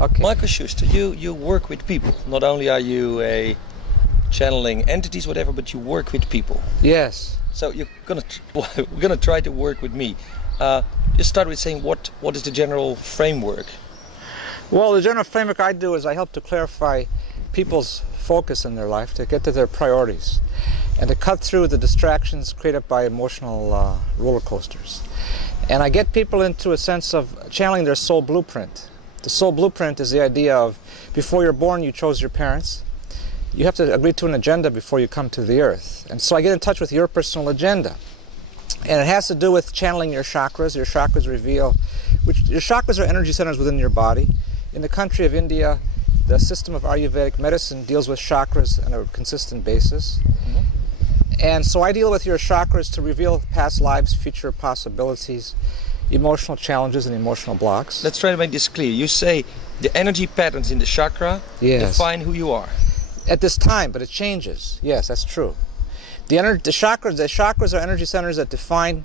Okay. Michael Schuster, you work with people. Not only are you a channeling entities, whatever, but you work with people. Yes. So we're gonna try to work with me. Just start with saying what is the general framework? Well, the general framework I do is I help to clarify people's focus in their life, to get to their priorities, and to cut through the distractions created by emotional roller coasters. And I get people into a sense of channeling their soul blueprint. The soul blueprint is the idea of, before you're born, you chose your parents. You have to agree to an agenda before you come to the earth. And so I get in touch with your personal agenda. And it has to do with channeling your chakras. Your chakras reveal, your chakras are energy centers within your body. In the country of India, the system of Ayurvedic medicine deals with chakras on a consistent basis. Mm-hmm. And so I deal with your chakras to reveal past lives, future possibilities, emotional challenges and emotional blocks. Let's try to make this clear. You say the energy patterns in the chakra define who you are. At this time, but it changes. Yes, that's true. The chakras are energy centers that define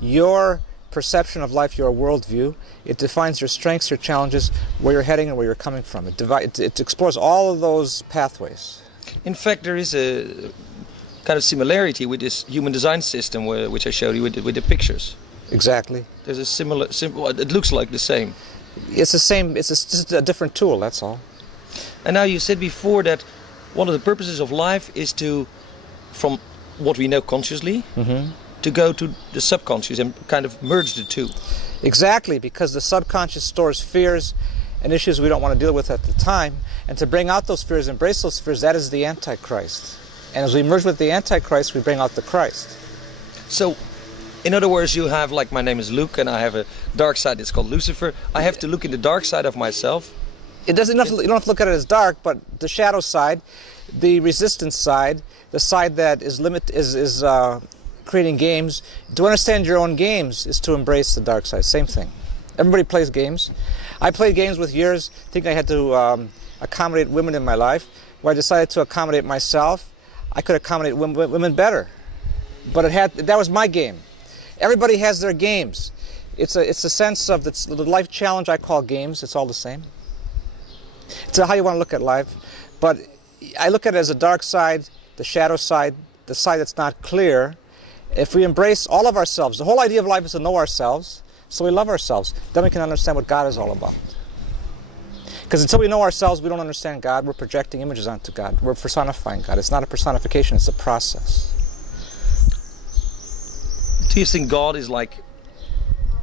your perception of life, your worldview. It defines your strengths, your challenges, where you're heading and where you're coming from. It explores all of those pathways. In fact, there is a kind of similarity with this human design system, which I showed you with the pictures. Exactly. There's a similar, it looks like the same. It's the same, it's just a different tool, that's all. And now you said before that one of the purposes of life is to, from what we know consciously, mm-hmm. to go to the subconscious and kind of merge the two. Exactly, because the subconscious stores fears and issues we don't want to deal with at the time, and to bring out those fears, embrace those fears, that is the Antichrist. And as we merge with the Antichrist, we bring out the Christ. So, in other words, you have, like, my name is Luc, and I have a dark side, it's called Lucifer. I have to look in the dark side of myself. You don't have to look at it as dark, but the shadow side, the resistance side, the side that is creating games. To understand your own games is to embrace the dark side. Same thing. Everybody plays games. I played games with years, thinking I had to accommodate women in my life. Where I decided to accommodate myself, I could accommodate women better. But that was my game. Everybody has their games. It's a sense of the life challenge I call games. It's all the same. It's how you want to look at life. But I look at it as a dark side, the shadow side, the side that's not clear. If we embrace all of ourselves, the whole idea of life is to know ourselves, so we love ourselves. Then we can understand what God is all about. Because until we know ourselves, we don't understand God. We're projecting images onto God. We're personifying God. It's not a personification, it's a process. Do you think God is like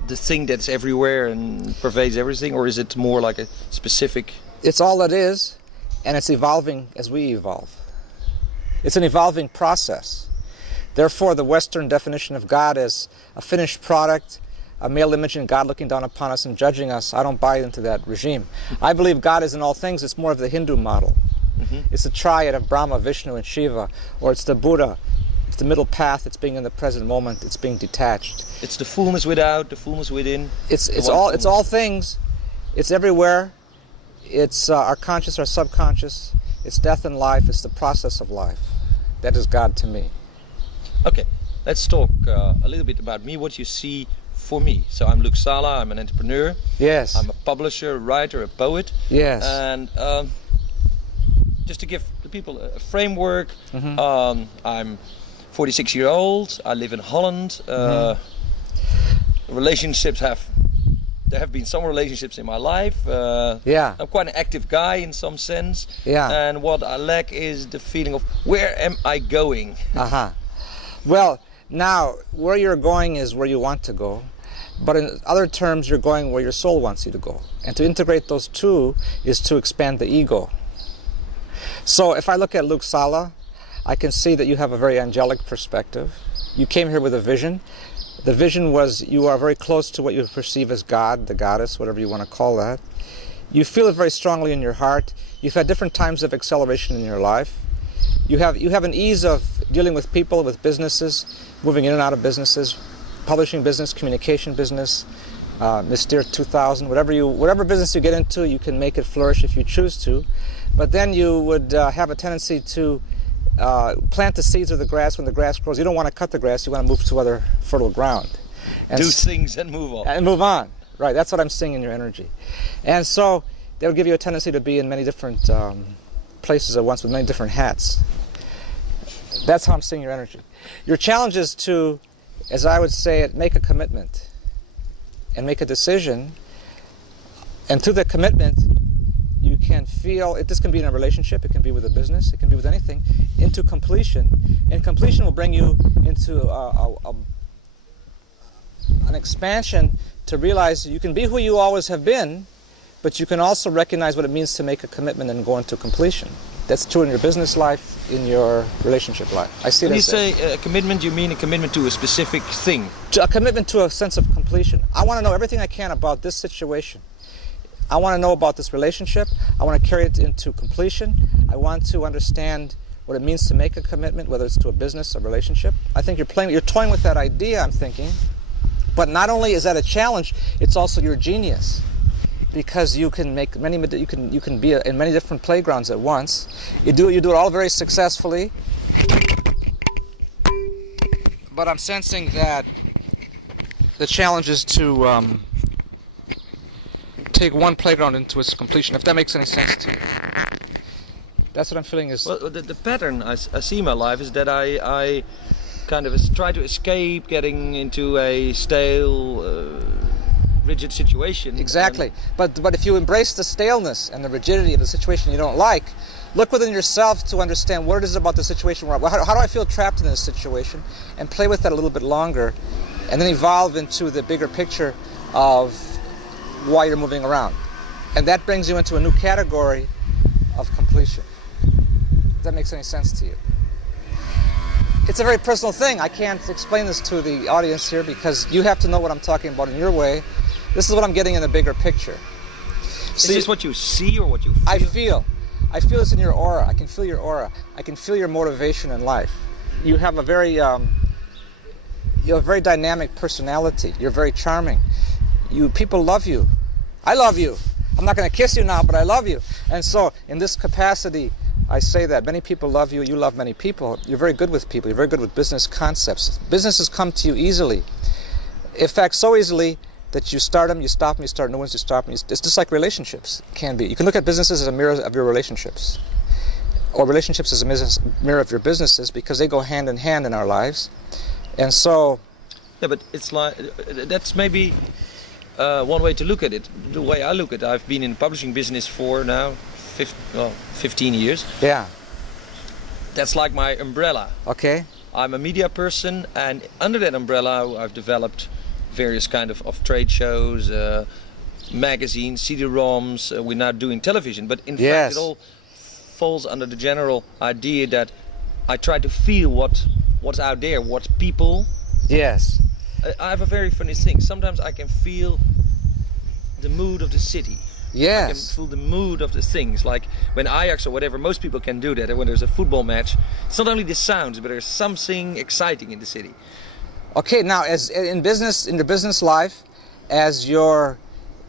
the thing that's everywhere and pervades everything, or is it more like a specific... It's all that is, and it's evolving as we evolve. It's an evolving process. Therefore, the Western definition of God as a finished product, a male image and God looking down upon us and judging us, I don't buy into that regime. I believe God is in all things. It's more of the Hindu model. Mm-hmm. It's the triad of Brahma, Vishnu, and Shiva, or it's the Buddha. It's the middle path. It's being in the present moment. It's being detached. It's the fullness without, the fullness within. It's all things. It's everywhere. It's our conscious, our subconscious. It's death and life. It's the process of life. That is God to me. Okay, let's talk a little bit about me, what you see for me. So I'm Luc Sala, I'm an entrepreneur. Yes. I'm a publisher, a writer, a poet. Yes. And just to give the people a framework, mm-hmm. I'm 46 years old, I live in Holland. Mm-hmm. There have been some relationships in my life. Yeah. I'm quite an active guy in some sense. Yeah. And what I lack is the feeling of where am I going? Uh-huh. Well, now, where you're going is where you want to go. But in other terms, you're going where your soul wants you to go. And to integrate those two is to expand the ego. So if I look at Luc Sala, I can see that you have a very angelic perspective. You came here with a vision. The vision was you are very close to what you perceive as God, the goddess, whatever you want to call that. You feel it very strongly in your heart. You've had different times of acceleration in your life. You have an ease of dealing with people, with businesses, moving in and out of businesses, publishing business, communication business, Mystere 2000, whatever business you get into, you can make it flourish if you choose to. But then you would have a tendency to plant the seeds of the grass when the grass grows. You don't want to cut the grass, you want to move to other fertile ground. And do things and move on. And move on. Right, that's what I'm seeing in your energy. And so they would give you a tendency to be in many different places at once with many different hats. That's how I'm seeing your energy. Your challenge is to, as I would say it, make a commitment and make a decision. And through that commitment, you can feel, this can be in a relationship, it can be with a business, it can be with anything, into completion. And completion will bring you into an expansion to realize you can be who you always have been, but you can also recognize what it means to make a commitment and go into completion. That's true in your business life, in your relationship life. I see that. When you say a commitment, you mean a commitment to a specific thing? A commitment to a sense of completion. I want to know everything I can about this situation. I want to know about this relationship. I want to carry it into completion. I want to understand what it means to make a commitment, whether it's to a business or relationship. I think you're toying with that idea, I'm thinking. But not only is that a challenge, it's also your genius. Because you can make you can be in many different playgrounds at once. You do it all very successfully. But I'm sensing that the challenge is to take one playground into its completion, if that makes any sense to you. That's what I'm feeling is... Well, the pattern I see in my life is that I kind of try to escape getting into a stale... rigid situation. Exactly. But if you embrace the staleness and the rigidity of the situation you don't like, look within yourself to understand what it is about the situation. How do I feel trapped in this situation? And play with that a little bit longer, and then evolve into the bigger picture of why you're moving around. And that brings you into a new category of completion. If that makes any sense to you. It's a very personal thing. I can't explain this to the audience here because you have to know what I'm talking about in your way. This is what I'm getting in the bigger picture. Is this what you see or what you feel? I feel this in your aura. I can feel your aura. I can feel your motivation in life. You have a very, very dynamic personality. You're very charming. People love you. I love you. I'm not going to kiss you now, but I love you. And so, in this capacity, I say that many people love you. You love many people. You're very good with people. You're very good with business concepts. Businesses come to you easily. In fact, so easily that you start them, you stop them, you start new ones, you stop them. It's just like relationships can be. You can look at businesses as a mirror of your relationships, or relationships as a mirror of your businesses, because they go hand in hand in our lives. And so... Yeah, but it's like, that's maybe one way to look at it. The way I look at it, I've been in the publishing business for now 15 years. Yeah. That's like my umbrella. Okay. I'm a media person, and under that umbrella I've developed various kind of trade shows, magazines, CD-ROMs. We're now doing television, but in fact it all falls under the general idea that I try to feel what's out there, what people. Yes. I have a very funny thing. Sometimes I can feel the mood of the city. Yes. I can feel the mood of the things, like when Ajax or whatever. Most people can do that. And when there's a football match, it's not only the sounds, but there's something exciting in the city. Okay, now as in your business life, as your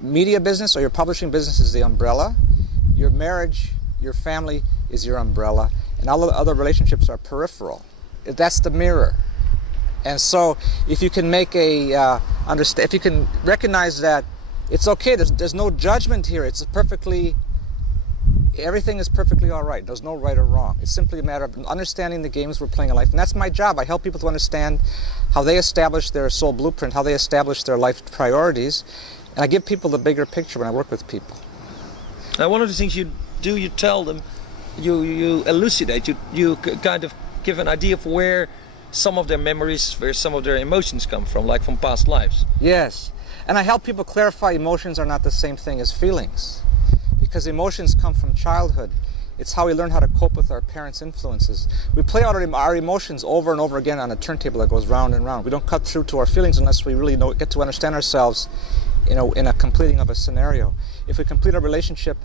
media business or your publishing business is the umbrella, your marriage, your family is your umbrella, and all the other relationships are peripheral. That's the mirror. And so, if you can make if you can recognize that it's okay, there's no judgment here. Everything is perfectly all right. There's no right or wrong. It's simply a matter of understanding the games we're playing in life. And that's my job. I help people to understand how they establish their soul blueprint, how they establish their life priorities. And I give people the bigger picture when I work with people. Now, one of the things you do, you tell them, you elucidate, you kind of give an idea of where some of their memories, where some of their emotions come from, like from past lives. Yes. And I help people clarify emotions are not the same thing as feelings. Because emotions come from childhood. It's how we learn how to cope with our parents' influences. We play out our emotions over and over again on a turntable that goes round and round. We don't cut through to our feelings unless we really get to understand ourselves in a completing of a scenario. If we complete a relationship,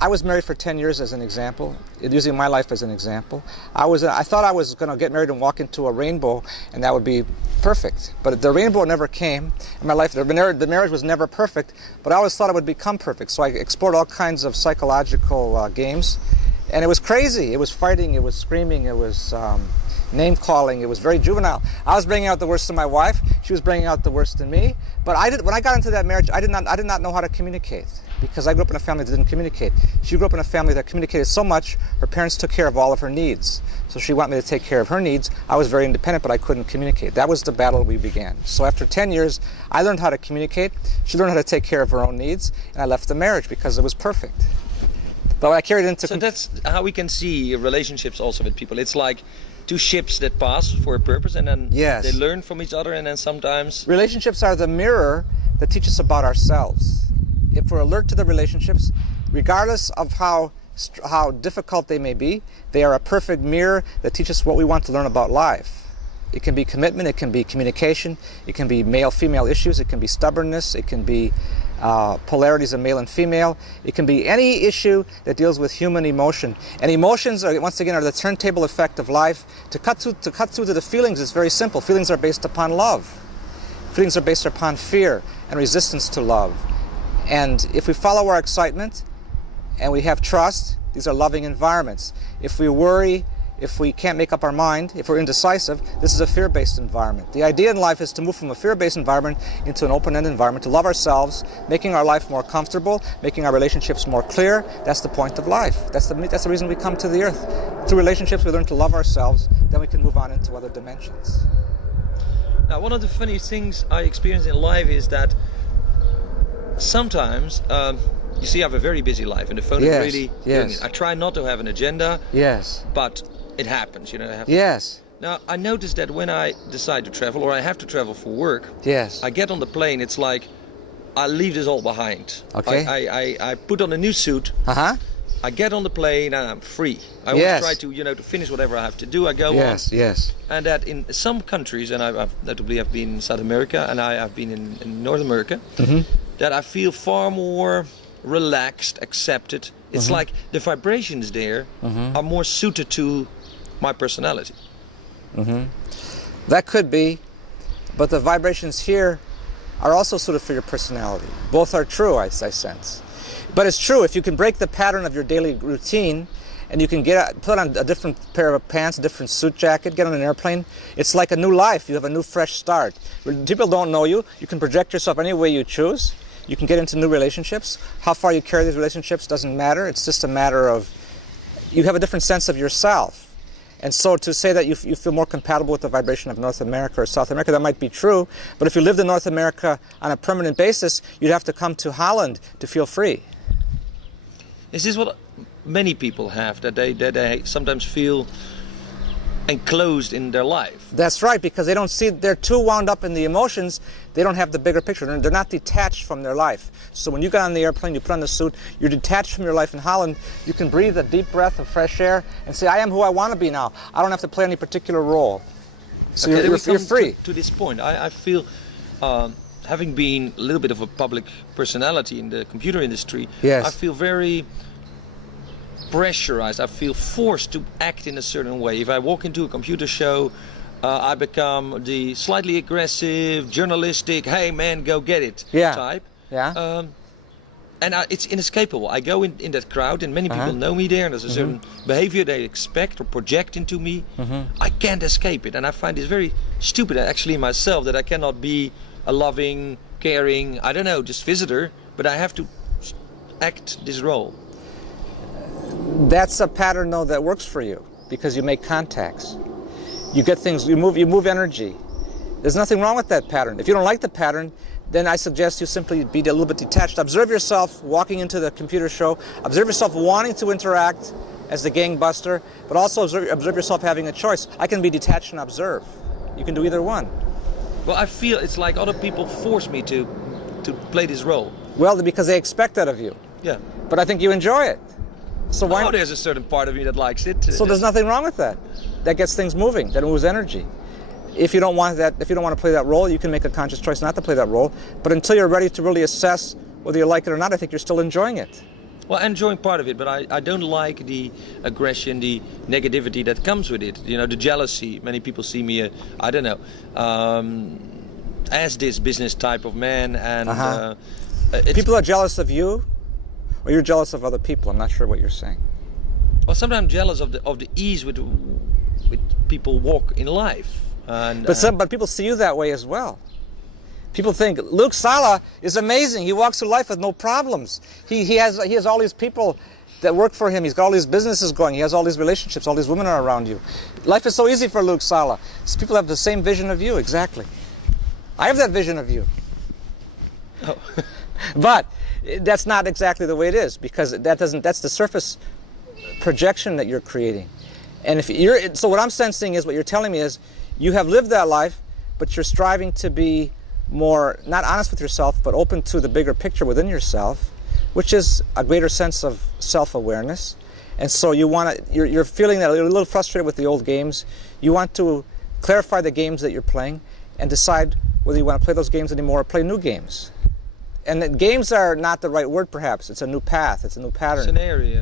I was married for 10 years as an example, using my life as an example. I thought I was going to get married and walk into a rainbow and that would be perfect. But the rainbow never came in my life. The marriage was never perfect, but I always thought it would become perfect. So I explored all kinds of psychological games, and it was crazy. It was fighting, it was screaming, it was name calling. It was very juvenile. I was bringing out the worst in my wife. She was bringing out the worst in me. But when I got into that marriage, I did not know how to communicate, because I grew up in a family that didn't communicate. She grew up in a family that communicated so much. Her parents took care of all of her needs. So she wanted me to take care of her needs. I was very independent, but I couldn't communicate. That was the battle we began. So after 10 years, I learned how to communicate. She learned how to take care of her own needs, and I left the marriage because it was perfect. But I carried it into... So that's how we can see relationships also with people. It's like two ships that pass for a purpose, and then they learn from each other, and then sometimes... Relationships are the mirror that teach us about ourselves. If we're alert to the relationships, regardless of how difficult they may be, they are a perfect mirror that teach us what we want to learn about life. It can be commitment, it can be communication, it can be male-female issues, it can be stubbornness, it can be polarities of male and female. It can be any issue that deals with human emotion. And emotions, once again, are the turntable effect of life. To cut through to the feelings is very simple. Feelings are based upon love. Feelings are based upon fear and resistance to love. And if we follow our excitement and we have trust, these are loving environments. If we worry, if we can't make up our mind, if we're indecisive, this is a fear-based environment. The idea in life is to move from a fear-based environment into an open-ended environment, to love ourselves, making our life more comfortable, making our relationships more clear. That's the point of life. That's the reason we come to the earth. Through relationships, we learn to love ourselves, then we can move on into other dimensions. Now, one of the funny things I experience in life is that sometimes, you see, I have a very busy life, and the phone is really doing it. I try not to have an agenda, but it happens, you know. Now, I notice that when I decide to travel, or I have to travel for work, I get on the plane, it's like I leave this all behind. Okay. I put on a new suit, I get on the plane, and I'm free. I want to try to, to finish whatever I have to do. I go on. And that in some countries, and I've notably I've been in South America, and I've been in North America, that I feel far more relaxed, accepted. It's like the vibrations there are more suited to my personality. That could be, but the vibrations here are also suited for your personality. Both are true, I sense. But it's true, if you can break the pattern of your daily routine and you can put on a different pair of pants, a different suit jacket, get on an airplane, it's like a new life. You have a new fresh start. When people don't know you, you can project yourself any way you choose. You can get into new relationships. How far you carry these relationships doesn't matter. It's just a matter of you have a different sense of yourself. And so to say that you feel more compatible with the vibration of North America or South America, that might be true. But if you lived in North America on a permanent basis, you'd have to come to Holland to feel free. Is this what many people have, that they sometimes feel enclosed in their life? That's right, because they don't see, they're too wound up in the emotions, they don't have the bigger picture. They're not detached from their life. So when you get on the airplane, you put on the suit, you're detached from your life in Holland, you can breathe a deep breath of fresh air and say, I am who I want to be now. I don't have to play any particular role. So you're free. To this point, I feel, having been a little bit of a public personality in the computer industry, I feel very pressurized. I feel forced to act in a certain way. If I walk into a computer show, I become the slightly aggressive, journalistic, hey man, go get it type. And it's inescapable. I go in that crowd, and many people know me there, and there's a certain behavior they expect or project into me. I can't escape it, and I find it very stupid actually myself, that I cannot be a loving, caring, I don't know, just visitor, but I have to act this role. That's a pattern, though, that works for you, because you make contacts. You get things, you move energy. There's nothing wrong with that pattern. If you don't like the pattern, then I suggest you simply be a little bit detached. Observe yourself walking into the computer show. Observe yourself wanting to interact as the gangbuster, but also observe yourself having a choice. I can be detached and observe. You can do either one. Well, I feel it's like other people force me to play this role. Well, because they expect that of you. Yeah. But I think you enjoy it. So why? Oh, there's a certain part of me that likes it. So there's nothing wrong with that. That gets things moving. That moves energy. If you don't want that, if you don't want to play that role, you can make a conscious choice not to play that role. But until you're ready to really assess whether you like it or not, I think you're still enjoying it. Well, enjoying part of it, but I don't like the aggression, the negativity that comes with it. You know, the jealousy. Many people see me, I don't know, as this business type of man, and people are jealous of you, or you're jealous of other people. I'm not sure what you're saying. Well, sometimes I'm jealous of the ease with people walk in life. And, but people see you that way as well. People think Luc Sala is amazing. He walks through life with no problems. He has all these people that work for him. He's got all these businesses going. He has all these relationships. All these women are around you. Life is so easy for Luc Sala. So people have the same vision of you, exactly. I have that vision of you. Oh. But that's not exactly the way it is, because that's the surface projection that you're creating. And so what I'm sensing is, what you're telling me is, you have lived that life, but you're striving to be more, not honest with yourself, but open to the bigger picture within yourself, which is a greater sense of self-awareness. And so you're feeling that you're a little frustrated with the old games. You want to clarify the games that you're playing and decide whether you want to play those games anymore or play new games. And games are not the right word, perhaps. It's a new path. It's a new pattern.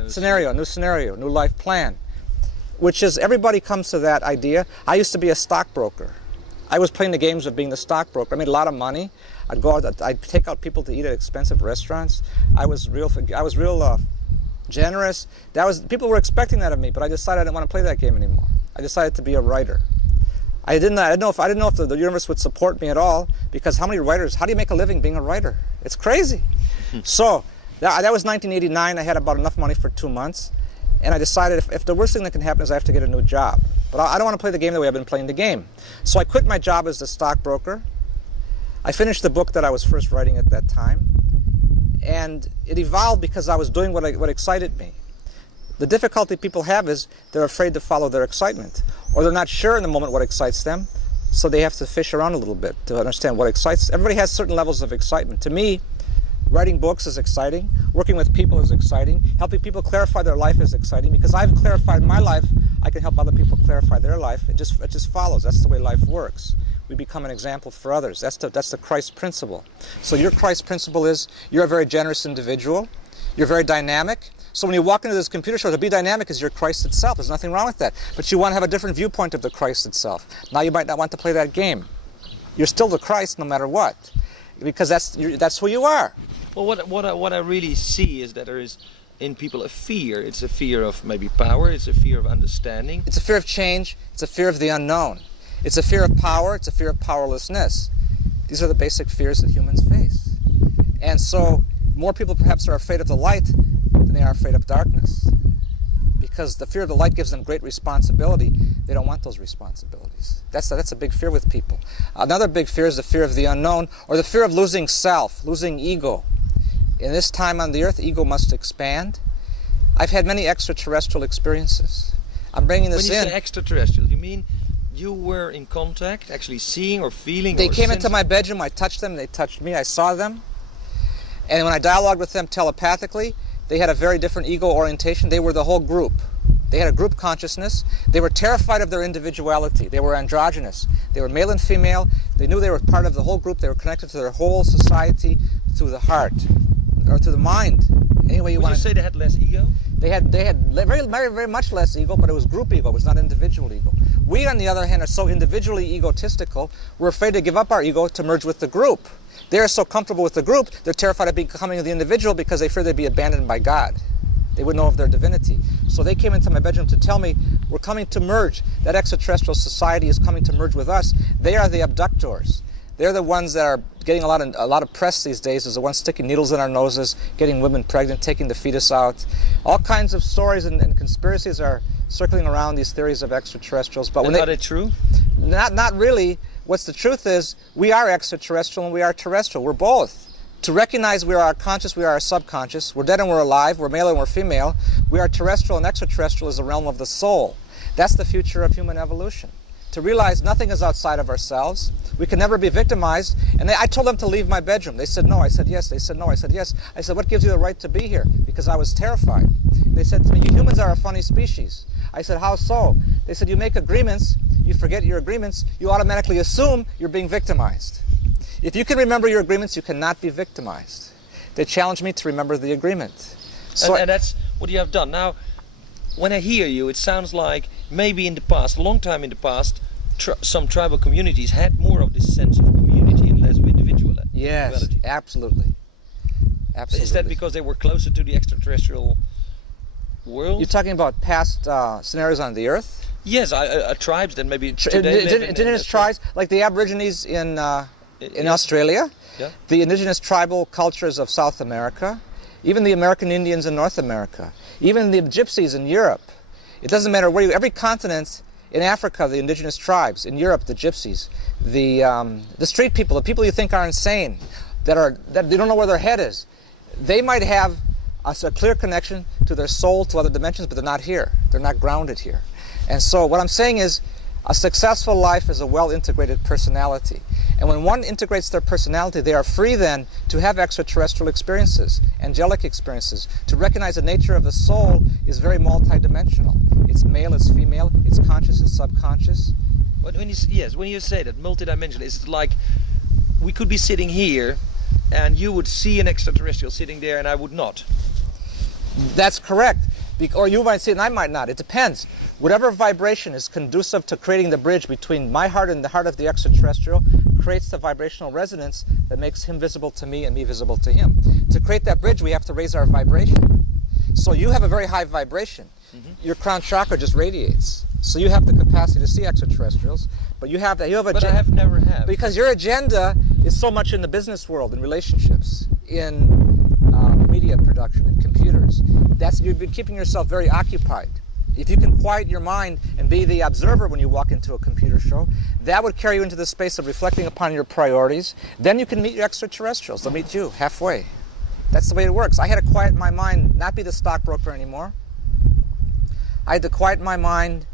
Scenario, new life plan. Which is, everybody comes to that idea. I used to be a stockbroker. I was playing the games of being the stockbroker. I made a lot of money. I'd take out people to eat at expensive restaurants. I was real generous. People were expecting that of me, but I decided I didn't want to play that game anymore. I decided to be a writer. I didn't know if the universe would support me at all, because how do you make a living being a writer? It's crazy. So that was 1989. I had about enough money for 2 months, and I decided if the worst thing that can happen is I have to get a new job. But I don't want to play the game the way I've been playing the game. So I quit my job as a stockbroker. I finished the book that I was first writing at that time, and it evolved because I was doing what excited me. The difficulty people have is they're afraid to follow their excitement, or they're not sure in the moment what excites them, so they have to fish around a little bit to understand what excites. Everybody has certain levels of excitement. To me, writing books is exciting, working with people is exciting, helping people clarify their life is exciting, because I've clarified my life, I can help other people clarify their life. It just follows. That's the way life works. We become an example for others. That's the Christ principle. So your Christ principle is, you're a very generous individual, you're very dynamic. So when you walk into this computer show, to be dynamic is your Christ itself. There's nothing wrong with that. But you want to have a different viewpoint of the Christ itself. Now you might not want to play that game. You're still the Christ no matter what, because that's who you are. Well, what I really see is that there is in people a fear. It's a fear of maybe power. It's a fear of understanding. It's a fear of change. It's a fear of the unknown. It's a fear of power. It's a fear of powerlessness. These are the basic fears that humans face. And so more people perhaps are afraid of the light than they are afraid of darkness, because the fear of the light gives them great responsibility. They don't want those responsibilities. That's a big fear with people. Another big fear is the fear of the unknown, or the fear of losing self, losing ego. In this time on the earth, ego must expand. I've had many extraterrestrial experiences. I'm bringing this in. When you say extraterrestrial, you mean you were in contact, actually seeing or feeling? They came into my bedroom, I touched them, they touched me, I saw them. And when I dialogued with them telepathically, they had a very different ego orientation. They were the whole group. They had a group consciousness. They were terrified of their individuality. They were androgynous. They were male and female. They knew they were part of the whole group. They were connected to their whole society through the heart, or to the mind. Anyway, Would you say they had less ego? They had very, very, very much less ego, but it was group ego. It was not individual ego. We, on the other hand, are so individually egotistical, we're afraid to give up our ego to merge with the group. They're so comfortable with the group, they're terrified of becoming the individual because they fear they'd be abandoned by God. They wouldn't know of their divinity. So they came into my bedroom to tell me, we're coming to merge. That extraterrestrial society is coming to merge with us. They are the abductors. They're the ones that are getting a lot of press these days, as the ones sticking needles in our noses, getting women pregnant, taking the fetus out. All kinds of stories and conspiracies are circling around these theories of extraterrestrials. But are they true? Not really. What's the truth is, we are extraterrestrial and we are terrestrial. We're both. To recognize we are our conscious, we are our subconscious. We're dead and we're alive. We're male and we're female. We are terrestrial, and extraterrestrial is the realm of the soul. That's the future of human evolution. To realize nothing is outside of ourselves. We can never be victimized. And I told them to leave my bedroom. They said no. I said yes. They said no. I said yes. I said, what gives you the right to be here? Because I was terrified. And they said to me, you humans are a funny species. I said, how so? They said, you make agreements, you forget your agreements, you automatically assume you're being victimized. If you can remember your agreements, you cannot be victimized. They challenged me to remember the agreement. So and that's what you have done. Now, when I hear you, it sounds like maybe in the past, a long time in the past, some tribal communities had more of this sense of community and less of individuality. Yes, absolutely. Absolutely. Is that because they were closer to the extraterrestrial world. You're talking about past scenarios on the Earth? Yes, tribes that maybe today live indigenous tribes, like the Aborigines in Australia, yeah. The indigenous tribal cultures of South America, even the American Indians in North America, even the Gypsies in Europe. It doesn't matter where every continent. In Africa, the indigenous tribes. In Europe, the Gypsies. The street people, the people you think are insane, that they don't know where their head is. They might have a clear connection to their soul, to other dimensions, but they're not here. They're not grounded here. And so what I'm saying is, a successful life is a well-integrated personality. And when one integrates their personality, they are free then to have extraterrestrial experiences, angelic experiences, to recognize the nature of the soul is very multidimensional. It's male, it's female, it's conscious, it's subconscious. But when you say that, multidimensional, it's like we could be sitting here and you would see an extraterrestrial sitting there and I would not. That's correct. Or you might see it and I might not. It depends. Whatever vibration is conducive to creating the bridge between my heart and the heart of the extraterrestrial creates the vibrational resonance that makes him visible to me and me visible to him. To create that bridge, we have to raise our vibration. So you have a very high vibration. Mm-hmm. Your crown chakra just radiates. So you have the capacity to see extraterrestrials, but you have that. But I have never have. Because your agenda is so much in the business world, in relationships, in media production, in computers. You've been keeping yourself very occupied. If you can quiet your mind and be the observer when you walk into a computer show, that would carry you into the space of reflecting upon your priorities. Then you can meet your extraterrestrials. They'll meet you halfway. That's the way it works. I had to quiet my mind, not be the stockbroker anymore. I had to quiet my mind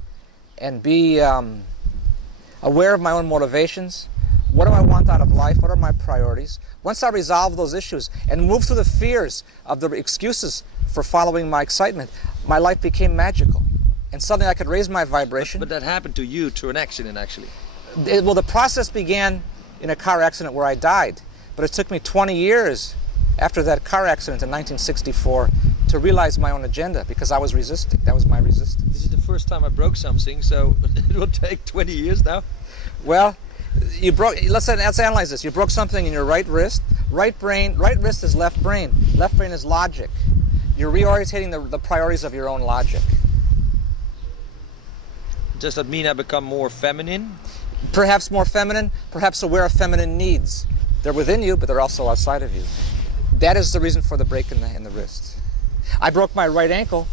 and be aware of my own motivations. What do I want out of life? What are my priorities? Once I resolve those issues and move through the fears of the excuses for following my excitement, my life became magical. And suddenly I could raise my vibration. But that happened to you through an accident, actually. Well, the process began in a car accident where I died. But it took me 20 years after that car accident in 1964 to realize my own agenda, because I was resisting. That was my resistance. This is the first time I broke something, so it will take 20 years now. Well, let's analyze this. You broke something in your right wrist. Right wrist is left brain. Left brain is logic. You're reorientating the priorities of your own logic. Does that mean I become more feminine? Perhaps more feminine, perhaps aware of feminine needs. They're within you, but they're also outside of you. That is the reason for the break in the wrist. I broke my right ankle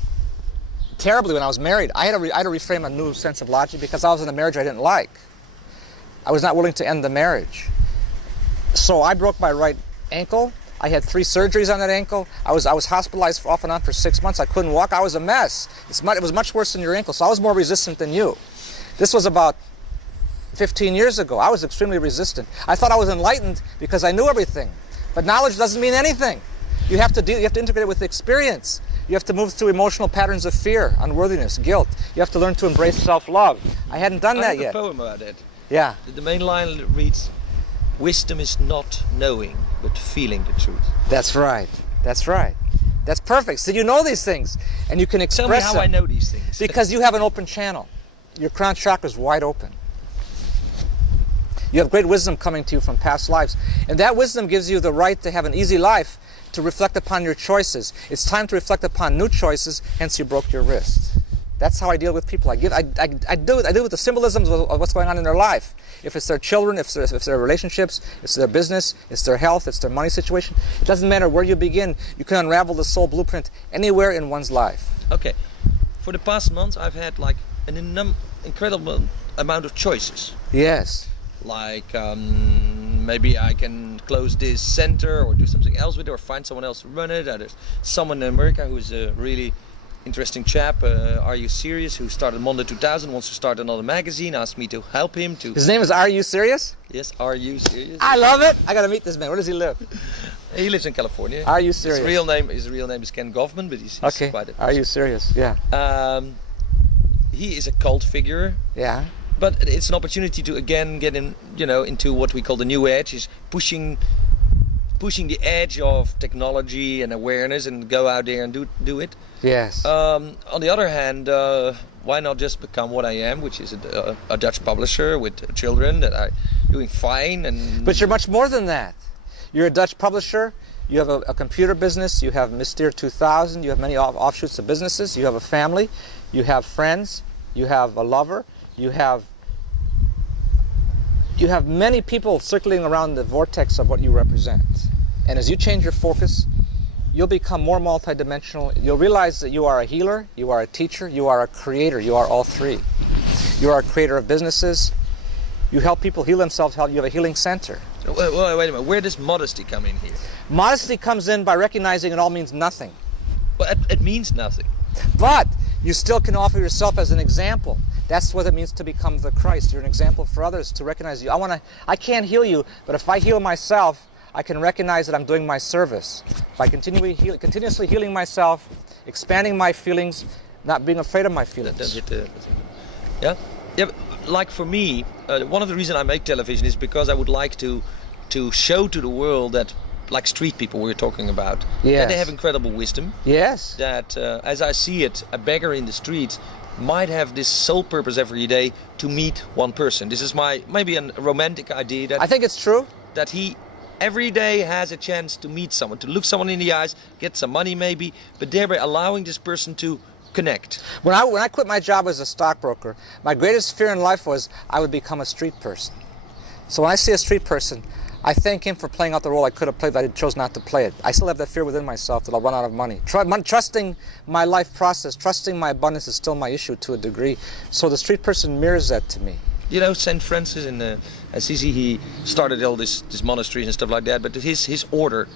terribly when I was married. I had to reframe a new sense of logic because I was in a marriage I didn't like. I was not willing to end the marriage. So I broke my right ankle. I had 3 surgeries on that ankle. I was hospitalized off and on for 6 months. I couldn't walk. I was a mess. It was much worse than your ankle, so I was more resistant than you. This was about 15 years ago. I was extremely resistant. I thought I was enlightened because I knew everything. But knowledge doesn't mean anything. You have to integrate it with experience. You have to move through emotional patterns of fear, unworthiness, guilt. You have to learn to embrace self-love. I hadn't done that yet. I have a poem about it. Yeah. The main line reads, "Wisdom is not knowing, but feeling the truth." That's right. That's right. That's perfect. So you know these things, and you can express them. Tell me how I know these things. Because you have an open channel. Your crown chakra is wide open. You have great wisdom coming to you from past lives, and that wisdom gives you the right to have an easy life, to reflect upon your choices. It's time to reflect upon new choices, hence you broke your wrist. That's how I deal with people. I deal with the symbolisms of what's going on in their life. If it's their children, if it's their relationships, it's their business, it's their health, it's their money situation. It doesn't matter where you begin. You can unravel the soul blueprint anywhere in one's life. Okay. For the past month, I've had like an incredible amount of choices. Yes. Like maybe I can close this center or do something else with it or find someone else to run it. There's someone in America who's a really interesting chap, Are You Serious, who started Monday 2000, wants to start another magazine, asked me to help him to... His name is Are You Serious? Yes, Are You Serious? I love it! I gotta meet this man. Where does he live? He lives in California. Are You Serious? His real name is Ken Goffman, but he's okay. quite a... Are You Serious? Yeah. He is a cult figure. Yeah. But it's an opportunity to again get in, into what we call the new edge, is pushing the edge of technology and awareness and go out there and do it. Yes. On the other hand, why not just become what I am, which is a Dutch publisher with children that are doing fine. But you're much more than that. You're a Dutch publisher. You have a computer business, you have Mystere 2000, you have many offshoots of businesses, you have a family, you have friends, you have a lover, you have many people circling around the vortex of what you represent. And as you change your focus, you'll become more multidimensional. You'll realize that you are a healer, you are a teacher, you are a creator, you are all three. You are a creator of businesses, you help people heal themselves, you have a healing center. Well, wait a minute, where does modesty come in here? Modesty comes in by recognizing it all means nothing. Well, it means nothing. But you still can offer yourself as an example. That's what it means to become the Christ. You're an example for others to recognize you. I can't heal you, but if I heal myself, I can recognize that I'm doing my service. By continuously healing myself, expanding my feelings, not being afraid of my feelings. Yeah? Yeah, but like for me, one of the reasons I make television is because I would like to show to the world that, like street people we were talking about, that they have incredible wisdom. Yes. That, as I see it, a beggar in the street might have this sole purpose every day to meet one person. This is maybe a romantic idea. That I think it's true. That he every day has a chance to meet someone, to look someone in the eyes, get some money maybe, but thereby allowing this person to connect. When I quit my job as a stockbroker, my greatest fear in life was I would become a street person. So when I see a street person, I thank him for playing out the role I could have played, but I chose not to play it. I still have that fear within myself that I'll run out of money. Trusting my life process, trusting my abundance is still my issue to a degree. So the street person mirrors that to me. You know, St. Francis in Assisi, he started all these monasteries and stuff like that, but his order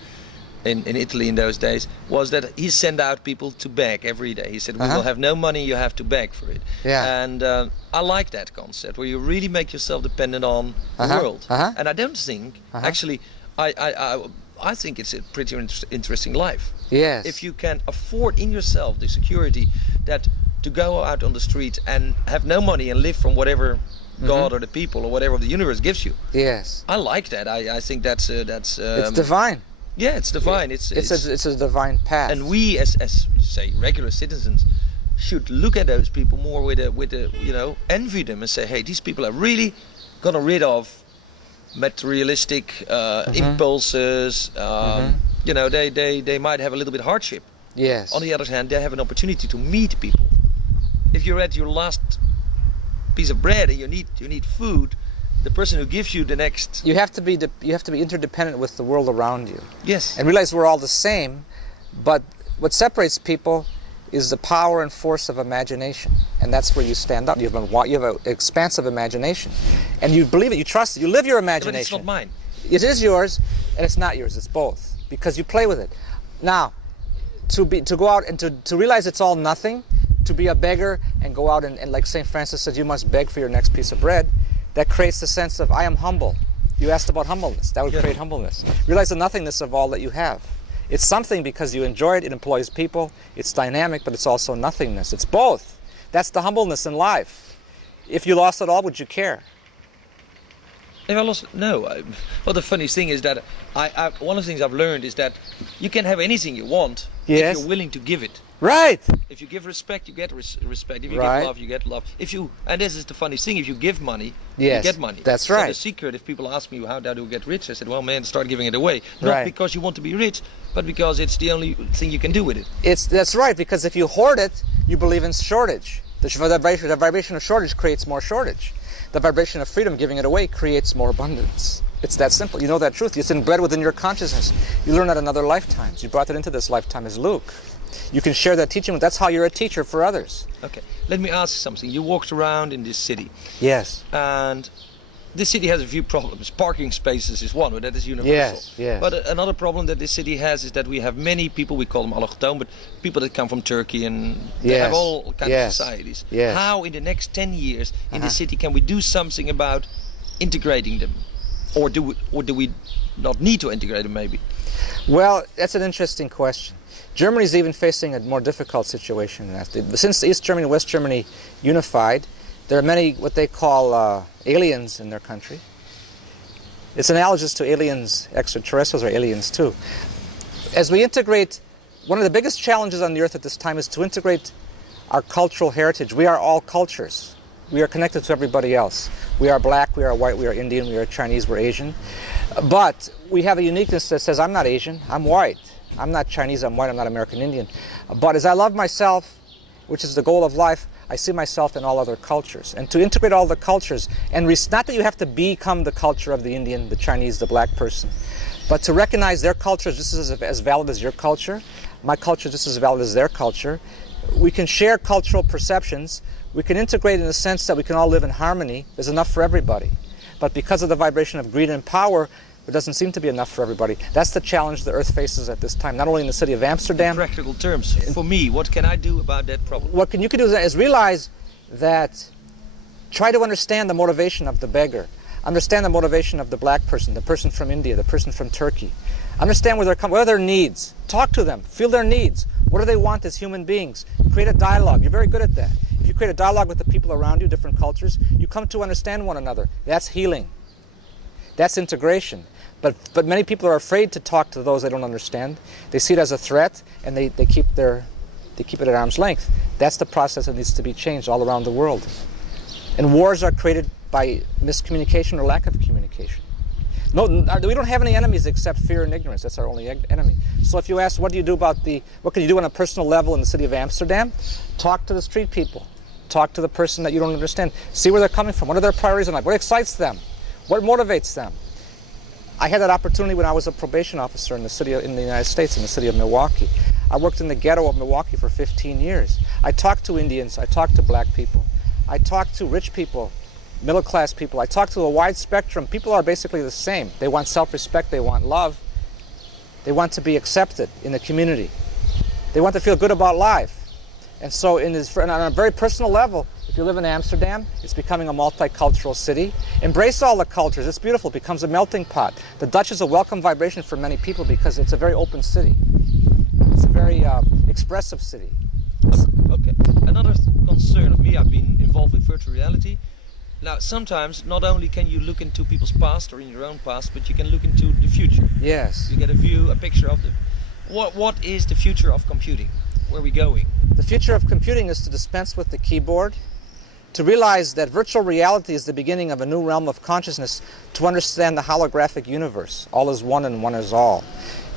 in Italy in those days was that he sent out people to beg every day. He said, we will have no money, you have to beg for it. Yeah. And I like that concept, where you really make yourself dependent on the world. And I don't think, actually, I think it's a pretty interesting life. Yes. If you can afford in yourself the security that to go out on the street and have no money and live from whatever God or the people or whatever the universe gives you. Yes. I like that. I think that's it's divine. Yeah, it's divine. It's a divine path. And we, as say regular citizens, should look at those people more with a envy them and say, hey, these people are really gotten rid of materialistic impulses. You know, they might have a little bit of hardship. Yes. On the other hand, they have an opportunity to meet people. If you're at your last piece of bread and you need food, the person who gives you the next, you have to be interdependent with the world around you. Yes. And realize we're all the same, but what separates people is the power and force of imagination, and that's where you stand out. You have an expansive imagination, and you believe it, you trust it, you live your imagination. But it's not mine. It is yours, and it's not yours. It's both, because you play with it. Now, to go out and to realize it's all nothing, to be a beggar and go out and like St. Francis said, you must beg for your next piece of bread. That creates the sense of I am humble. You asked about humbleness. That would create humbleness. Realize the nothingness of all that you have. It's something because you enjoy it. It employs people. It's dynamic, but it's also nothingness. It's both. That's the humbleness in life. If you lost it all, would you care? If I lost, no. Well, the funny thing is that one of the things I've learned is that you can have anything you want if you're willing to give it. Right. If you give respect, you get respect. If you give love, you get love. And this is the funny thing: if you give money, you get money. That's right. So the secret, if people ask me how do I get rich, I said, well, man, start giving it away. Not because you want to be rich, but because it's the only thing you can do with it. That's right. Because if you hoard it, you believe in shortage. The vibration of shortage creates more shortage. The vibration of freedom, giving it away, creates more abundance. It's that simple. You know that truth. It's inbred within your consciousness. You learn that in other lifetimes. You brought that into this lifetime as Luke. You can share that teaching. That's how you're a teacher for others. Okay. Let me ask you something. You walked around in this city. Yes. And this city has a few problems. Parking spaces is one, but that is universal. Yes. But another problem that this city has is that we have many people, we call them allochtoon, but people that come from Turkey, and they have all kinds of societies. Yes. How in the next 10 years in the city can we do something about integrating them? Or do we not need to integrate them maybe? Well, that's an interesting question. Germany is even facing a more difficult situation than that. Since East Germany and West Germany unified, there are many what they call aliens in their country. It's analogous to aliens, extraterrestrials, or aliens too. As we integrate, one of the biggest challenges on the earth at this time is to integrate our cultural heritage. We are all cultures. We are connected to everybody else. We are black, we are white, we are Indian, we are Chinese, we're Asian. But we have a uniqueness that says, I'm not Asian, I'm white. I'm not Chinese, I'm white, I'm not American Indian. But as I love myself, which is the goal of life, I see myself in all other cultures. And to integrate all the cultures, and not that you have to become the culture of the Indian, the Chinese, the black person, but to recognize their culture just as valid as your culture, my culture just as valid as their culture. We can share cultural perceptions. We can integrate in the sense that we can all live in harmony. There's enough for everybody. But because of the vibration of greed and power, it doesn't seem to be enough for everybody. That's the challenge the Earth faces at this time, not only in the city of Amsterdam. In practical terms, for me, what can I do about that problem? What you can do is realize that, try to understand the motivation of the beggar. Understand the motivation of the black person, the person from India, the person from Turkey. Understand where they're coming, what are their needs. Talk to them, feel their needs. What do they want as human beings? Create a dialogue. You're very good at that. If you create a dialogue with the people around you, different cultures, you come to understand one another. That's healing. That's integration. But many people are afraid to talk to those they don't understand. They see it as a threat, and they keep it at arm's length. That's the process that needs to be changed all around the world. And wars are created by miscommunication or lack of communication. No, we don't have any enemies except fear and ignorance. That's our only enemy. So if you ask, what can you do on a personal level in the city of Amsterdam? Talk to the street people. Talk to the person that you don't understand. See where they're coming from. What are their priorities in life? What excites them? What motivates them? I had that opportunity when I was a probation officer in the United States, in the city of Milwaukee. I worked in the ghetto of Milwaukee for 15 years. I talked to Indians. I talked to black people. I talked to rich people, middle-class people. I talked to a wide spectrum. People are basically the same. They want self-respect. They want love. They want to be accepted in the community. They want to feel good about life. And so on a very personal level, if you live in Amsterdam, it's becoming a multicultural city. Embrace all the cultures. It's beautiful. It becomes a melting pot. The Dutch is a welcome vibration for many people because it's a very open city. It's a very expressive city. Okay. Another concern of me, I've been involved with virtual reality. Now, sometimes not only can you look into people's past or in your own past, but you can look into the future. Yes. You get a picture of what is the future of computing? Where are we going? The future of computing is to dispense with the keyboard, to realize that virtual reality is the beginning of a new realm of consciousness, to understand the holographic universe. All is one and one is all.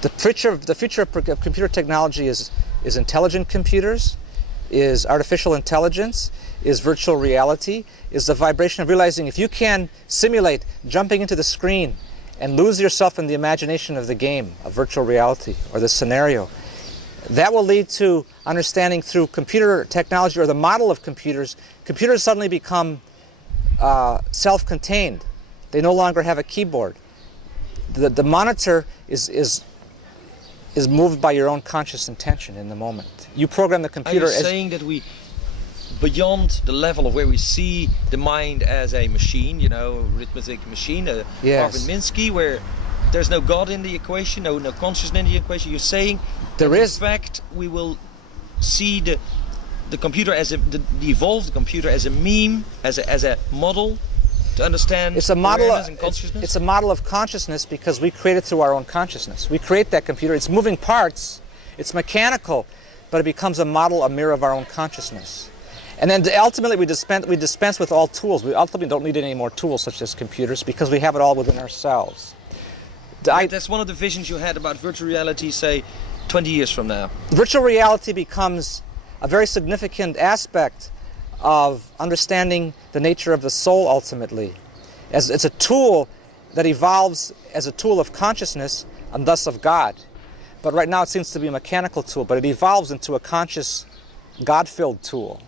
The future of computer technology is intelligent computers, is artificial intelligence, is virtual reality, is the vibration of realizing if you can simulate jumping into the screen and lose yourself in the imagination of the game, of virtual reality, or the scenario, that will lead to understanding through computer technology or the model of computers. Computers suddenly become self-contained. They no longer have a keyboard. The monitor is moved by your own conscious intention in the moment. You program the computer. Are you saying that we, beyond the level of where we see the mind as a machine, arithmetic machine, yes. Marvin Minsky, where there's no God in the equation, no consciousness in the equation? You're saying there is. In fact, we will see the computer as the evolved computer as a meme, as a model to understand awareness and consciousness? It's a model of consciousness because we create it through our own consciousness. We create that computer. It's moving parts. It's mechanical, but it becomes a model, a mirror of our own consciousness. And then ultimately we dispense with all tools. We ultimately don't need any more tools such as computers because we have it all within ourselves. That's one of the visions you had about virtual reality, say, 20 years from now. Virtual reality becomes a very significant aspect of understanding the nature of the soul ultimately. As it's a tool that evolves as a tool of consciousness and thus of God. But right now it seems to be a mechanical tool, but it evolves into a conscious, God-filled tool.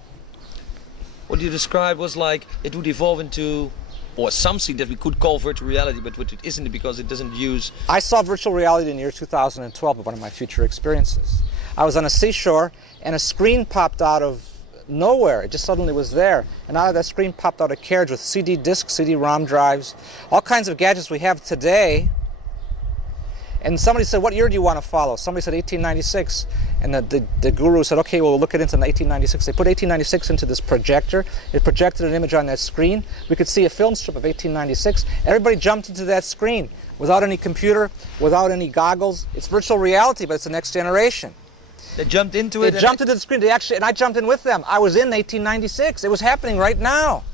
What you described was like it would evolve into, or something that we could call virtual reality, but what it isn't because it doesn't use... I saw virtual reality in the year 2012 of one of my future experiences. I was on a seashore and a screen popped out of nowhere. It just suddenly was there. And out of that screen popped out a carriage with CD discs, CD-ROM drives, all kinds of gadgets we have today. And somebody said, what year do you want to follow? Somebody said 1896. And the guru said, okay, well, we'll look it into 1896. They put 1896 into this projector. It projected an image on that screen. We could see a film strip of 1896. Everybody jumped into that screen without any computer, without any goggles. It's virtual reality, but it's the next generation. They jumped into it? They jumped into the screen. And I jumped in with them. I was in 1896. It was happening right now.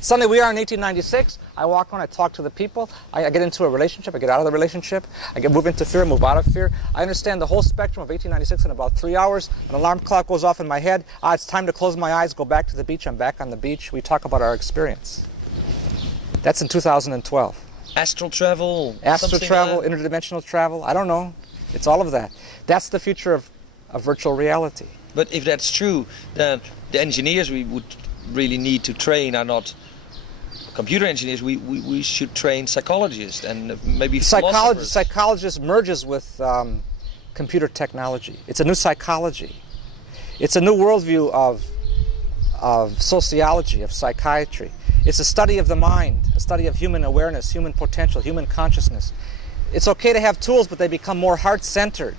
Suddenly we are in 1896. I walk around, I talk to the people, I get into a relationship, I get out of the relationship, move into fear, move out of fear. I understand the whole spectrum of 1896 in about 3 hours. An alarm clock goes off in my head. It's time to close my eyes, go back to the beach. I'm back on the beach. We talk about our experience. That's in 2012. Astral travel? Astral travel, interdimensional travel, I don't know. It's all of that. That's the future of virtual reality. But if that's true, then the engineers we would really need to train are not computer engineers. We should train psychologists and maybe philosophers. Psychologist merges with computer technology. It's a new psychology. It's a new worldview of sociology, of psychiatry. It's a study of the mind, a study of human awareness, human potential, human consciousness. It's okay to have tools, but they become more heart-centered.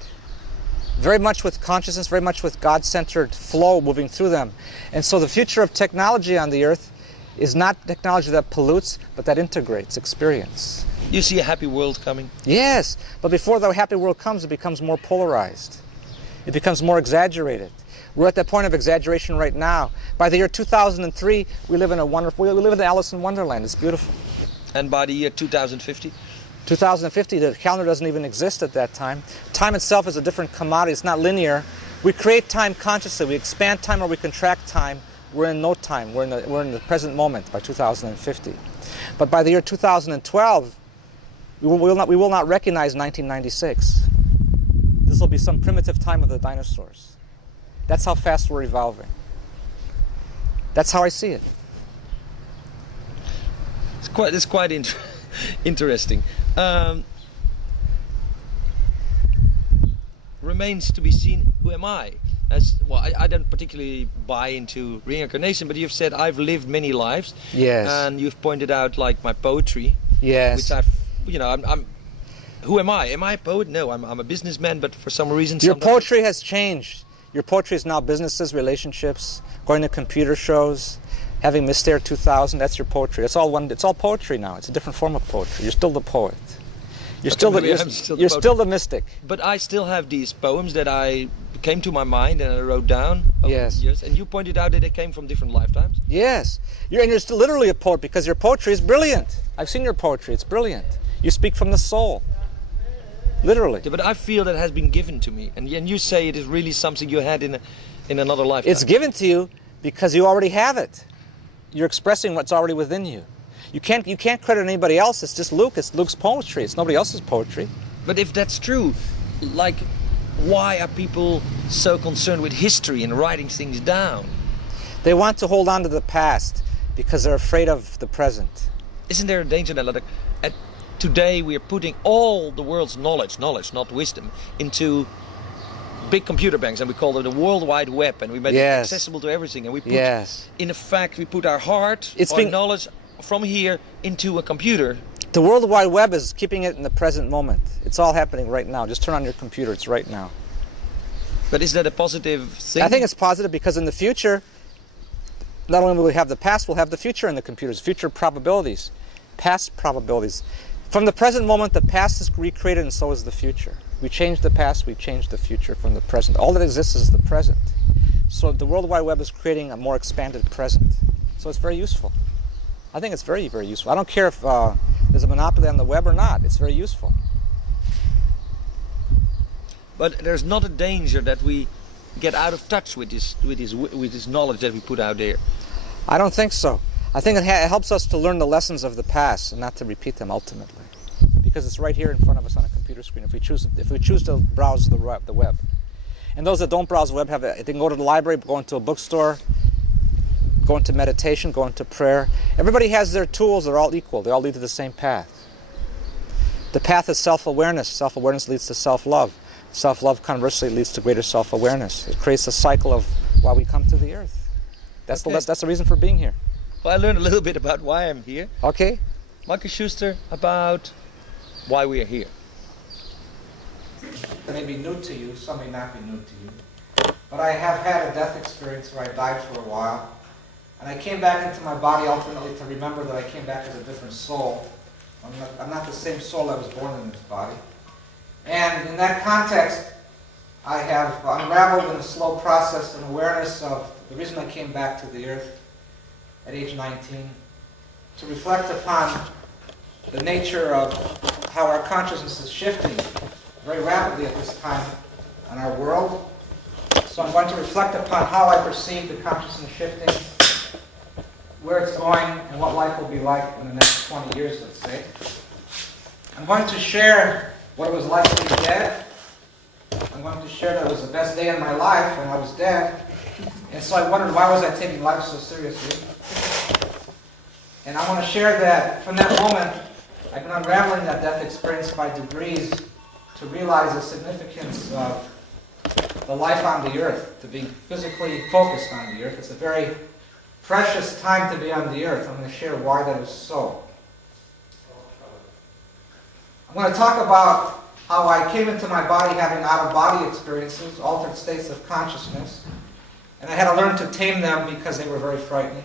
Very much with consciousness, very much with God-centered flow moving through them. And so the future of technology on the earth is not technology that pollutes, but that integrates experience. You see a happy world coming? Yes, but before the happy world comes, it becomes more polarized. It becomes more exaggerated. We're at that point of exaggeration right now. By the year 2003, we live in we live in Alice in Wonderland. It's beautiful. And by the year 2050? 2050, the calendar doesn't even exist at that time. Time itself is a different commodity. It's not linear. We create time consciously. We expand time or we contract time. We're in no time. We're in the present moment by 2050. But by the year 2012, we will not recognize 1996. This will be some primitive time of the dinosaurs. That's how fast we're evolving. That's how I see it. It's quite interesting. Remains to be seen, who am I? I don't particularly buy into reincarnation, but you've said I've lived many lives. Yes. And you've pointed out like my poetry. Yes. Which I'm who am I? Am I a poet? No, I'm a businessman, but for some reason... Your poetry has changed. Your poetry is now businesses, relationships, going to computer shows, having Miss Air 2000. That's your poetry. It's all poetry now. It's a different form of poetry. You're still the poet. You're still the mystic. But I still have these poems that I came to my mind and I wrote down over the years. And you pointed out that they came from different lifetimes. Yes. You're still literally a poet because your poetry is brilliant. I've seen your poetry. It's brilliant. You speak from the soul. Literally. Yeah, but I feel that has been given to me. And you say it is really something you had in another lifetime. It's given to you because you already have it. You're expressing what's already within you. You can't credit anybody else. It's just Luke. It's Luke's poetry. It's nobody else's poetry. But if that's true, like, why are people so concerned with history and writing things down? They want to hold on to the past because they're afraid of the present. Isn't there a danger that today we are putting all the world's knowledge, not wisdom, into big computer banks, and we call it the World Wide Web, and we made it accessible to everything, and we put, in effect, we put our heart, knowledge from here into a computer. The World Wide Web is keeping it in the present moment. It's all happening right now. Just turn on your computer. It's right now. But is that a positive thing? I think it's positive because in the future, not only will we have the past, we'll have the future in the computers. Future probabilities, past probabilities. From the present moment, the past is recreated and so is the future. We change the past, we change the future from the present. All that exists is the present. So the World Wide Web is creating a more expanded present. So it's very useful. I think it's very, very useful. I don't care if there's a monopoly on the web or not. It's very useful. But there's not a danger that we get out of touch with this knowledge that we put out there. I don't think so. I think it helps us to learn the lessons of the past and not to repeat them ultimately, because it's right here in front of us on a computer screen. If we choose to browse the web, and those that don't browse the web they can go to the library, go into a bookstore, go into meditation, go into prayer. Everybody has their tools. They're all equal. They all lead to the same path. The path is self-awareness. Self-awareness leads to self-love. Self-love conversely leads to greater self-awareness. It creates a cycle of why we come to the earth. That's the reason for being here. Well, I learned a little bit about why I'm here. Okay. Marcus Schuster, about why we are here. That may be new to you, some may not be new to you. But I have had a death experience where I died for a while. And I came back into my body ultimately to remember that I came back as a different soul. I'm not the same soul I was born in this body. And in that context, I have unraveled in a slow process an awareness of the reason I came back to the earth at age 19. to reflect upon the nature of how our consciousness is shifting very rapidly at this time in our world. So I'm going to reflect upon how I perceive the consciousness shifting, where it's going, and what life will be like in the next 20 years, let's say. I'm going to share what it was like to be dead. I'm going to share that it was the best day of my life when I was dead. And so I wondered, why was I taking life so seriously? And I want to share that from that moment, I've been unraveling that death experience by degrees to realize the significance of the life on the earth, to be physically focused on the earth. It's a very precious time to be on the earth. I'm going to share why that is so. I'm going to talk about how I came into my body having out-of-body experiences, altered states of consciousness, and I had to learn to tame them because they were very frightening.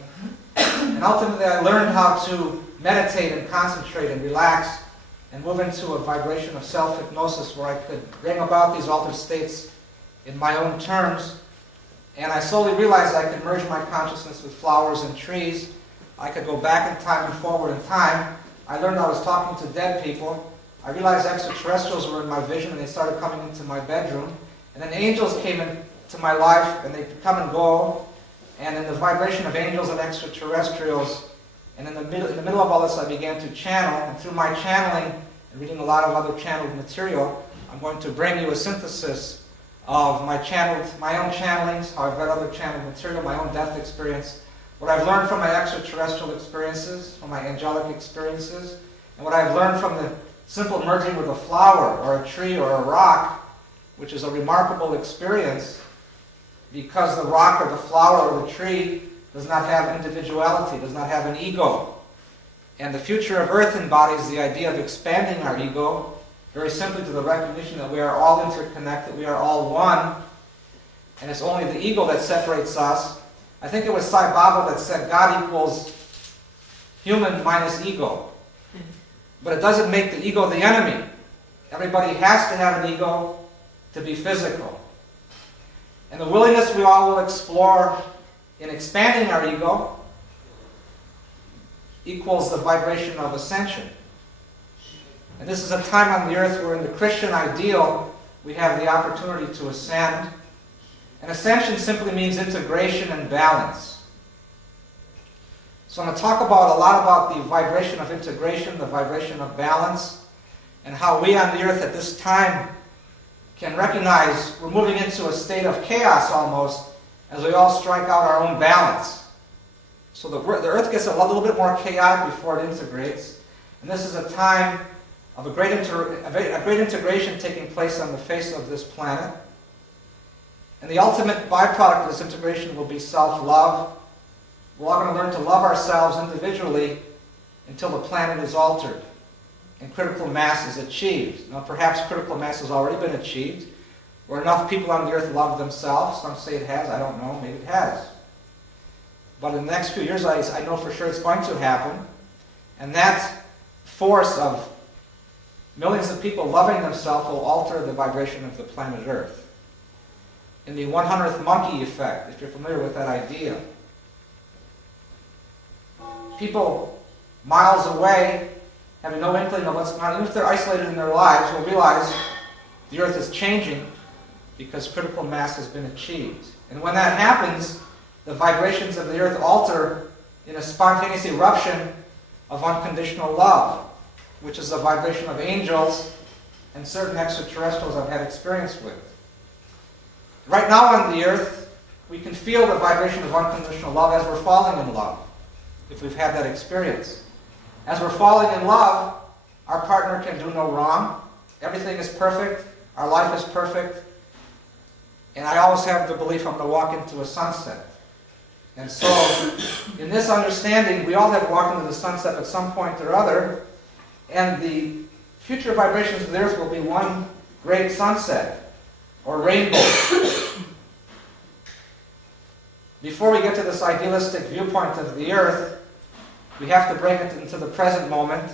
And ultimately I learned how to meditate and concentrate and relax and move into a vibration of self-hypnosis where I could bring about these altered states in my own terms. And I slowly realized I could merge my consciousness with flowers and trees. I could go back in time and forward in time. I learned I was talking to dead people. I realized extraterrestrials were in my vision and they started coming into my bedroom. And then angels came into my life and they come and go. And in the vibration of angels and extraterrestrials, and in the middle of all this I began to channel. And through my channeling and reading a lot of other channeled material, I'm going to bring you a synthesis of my own channelings, how I've read other channeled material, my own death experience, what I've learned from my extraterrestrial experiences, from my angelic experiences, and what I've learned from the simple merging with a flower or a tree or a rock, which is a remarkable experience because the rock or the flower or the tree does not have individuality, does not have an ego. And the future of Earth embodies the idea of expanding our ego very simply to the recognition that we are all interconnected, we are all one, and it's only the ego that separates us. I think it was Sai Baba that said God equals human minus ego. But it doesn't make the ego the enemy. Everybody has to have an ego to be physical. And the willingness we all will explore in expanding our ego equals the vibration of ascension. And this is a time on the earth where in the Christian ideal we have the opportunity to ascend. And ascension simply means integration and balance. So I'm going to talk a lot about the vibration of integration, the vibration of balance, and how we on the earth at this time can recognize we're moving into a state of chaos almost as we all strike out our own balance. So the earth gets a little bit more chaotic before it integrates. And this is a time of a great integration taking place on the face of this planet. And the ultimate byproduct of this integration will be self-love. We're all going to learn to love ourselves individually until the planet is altered and critical mass is achieved. Now perhaps critical mass has already been achieved, where enough people on the earth love themselves. Some say it has, I don't know, maybe it has. But in the next few years I know for sure it's going to happen. And that force of millions of people loving themselves will alter the vibration of the planet Earth. In the 100th monkey effect, if you're familiar with that idea, people miles away, having no inkling of what's going on, even if they're isolated in their lives, will realize the Earth is changing because critical mass has been achieved. And when that happens, the vibrations of the Earth alter in a spontaneous eruption of unconditional love, which is the vibration of angels and certain extraterrestrials I've had experience with. Right now on the Earth, we can feel the vibration of unconditional love as we're falling in love, if we've had that experience. As we're falling in love, our partner can do no wrong. Everything is perfect. Our life is perfect. And I always have the belief I'm going to walk into a sunset. And so, in this understanding, we all have walked into the sunset at some point or other, and the future vibrations of the Earth will be one great sunset, or rainbow. Before we get to this idealistic viewpoint of the Earth, we have to bring it into the present moment.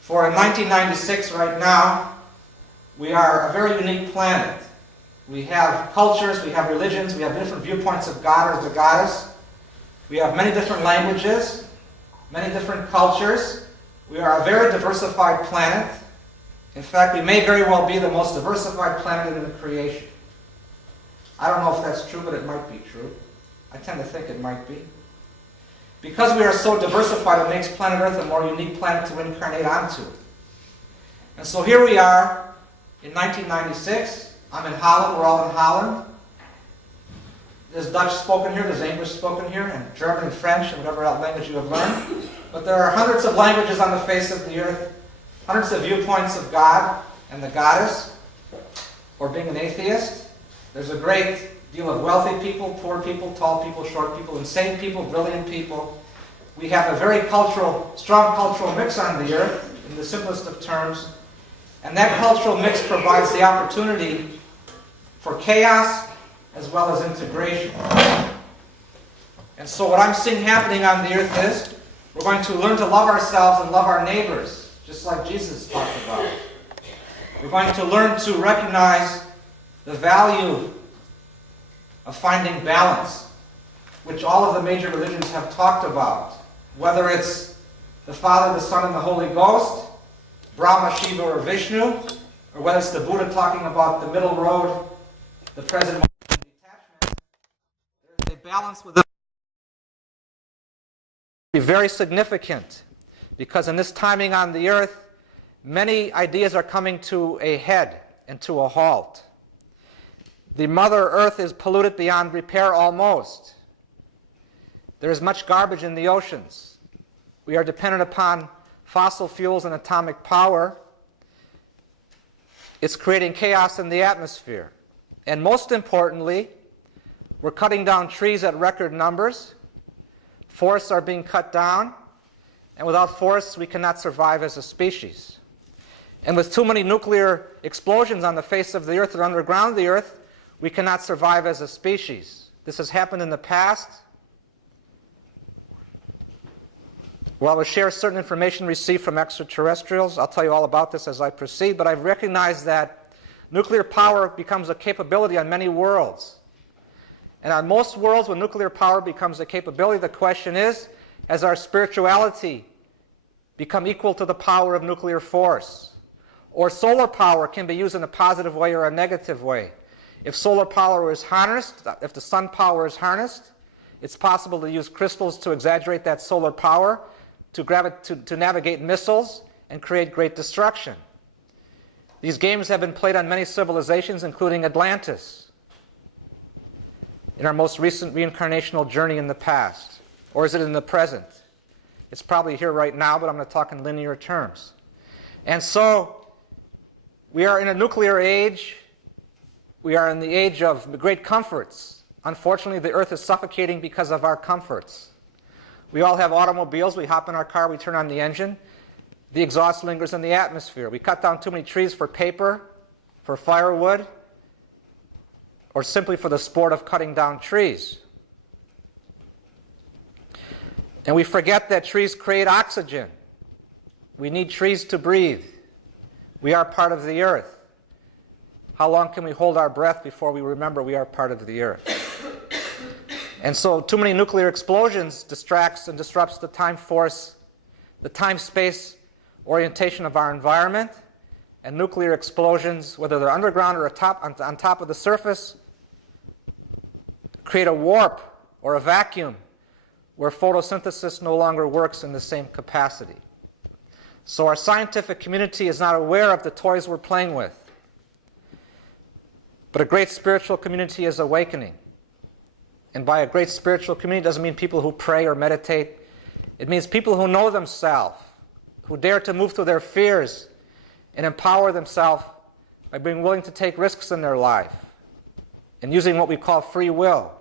For in 1996, right now, we are a very unique planet. We have cultures, we have religions, we have different viewpoints of God or the goddess. We have many different languages, many different cultures. We are a very diversified planet. In fact, we may very well be the most diversified planet in the creation. I don't know if that's true, but it might be true. I tend to think it might be. Because we are so diversified, it makes planet Earth a more unique planet to incarnate onto. And so here we are in 1996. I'm in Holland. We're all in Holland. There's Dutch spoken here, there's English spoken here, and German and French, and whatever language you have learned. But there are hundreds of languages on the face of the earth, hundreds of viewpoints of God and the goddess, or being an atheist. There's a great deal of wealthy people, poor people, tall people, short people, insane people, brilliant people. We have a very strong cultural mix on the earth, in the simplest of terms. And that cultural mix provides the opportunity for chaos as well as integration. And so what I'm seeing happening on the earth is we're going to learn to love ourselves and love our neighbors, just like Jesus talked about. We're going to learn to recognize the value of finding balance, which all of the major religions have talked about. Whether it's the Father, the Son, and the Holy Ghost, Brahma, Shiva, or Vishnu, or whether it's the Buddha talking about the middle road, the present moment, and detachment, there's a balance within. Be very significant, because in this timing on the earth, many ideas are coming to a head and to a halt. The Mother Earth is polluted beyond repair almost. There is much garbage in the oceans. We are dependent upon fossil fuels and atomic power. It's creating chaos in the atmosphere. And most importantly, we're cutting down trees at record numbers. Forests are being cut down. And without forests, we cannot survive as a species. And with too many nuclear explosions on the face of the earth or underground the earth, we cannot survive as a species. This has happened in the past. Well, I will share certain information received from extraterrestrials. I'll tell you all about this as I proceed, but I've recognized that nuclear power becomes a capability on many worlds. And on most worlds, when nuclear power becomes a capability, the question is, has our spirituality become equal to the power of nuclear force? Or solar power can be used in a positive way or a negative way. If solar power is harnessed, if the sun power is harnessed, it's possible to use crystals to exaggerate that solar power, to navigate missiles and create great destruction. These games have been played on many civilizations, including Atlantis, in our most recent reincarnational journey in the past. Or is it in the present? It's probably here right now, but I'm going to talk in linear terms. And so, we are in a nuclear age. We are in the age of great comforts. Unfortunately, the earth is suffocating because of our comforts. We all have automobiles. We hop in our car, we turn on the engine. The exhaust lingers in the atmosphere. We cut down too many trees for paper, for firewood, or simply for the sport of cutting down trees. And we forget that trees create oxygen. We need trees to breathe. We are part of the earth. How long can we hold our breath before we remember we are part of the earth? And so too many nuclear explosions distracts and disrupts the time force, the time-space orientation of our environment. And nuclear explosions, whether they're underground or on top of the surface, create a warp or a vacuum where photosynthesis no longer works in the same capacity. So our scientific community is not aware of the toys we're playing with. But a great spiritual community is awakening. And by a great spiritual community doesn't mean people who pray or meditate. It means people who know themselves, who dare to move through their fears and empower themselves by being willing to take risks in their life and using what we call free will.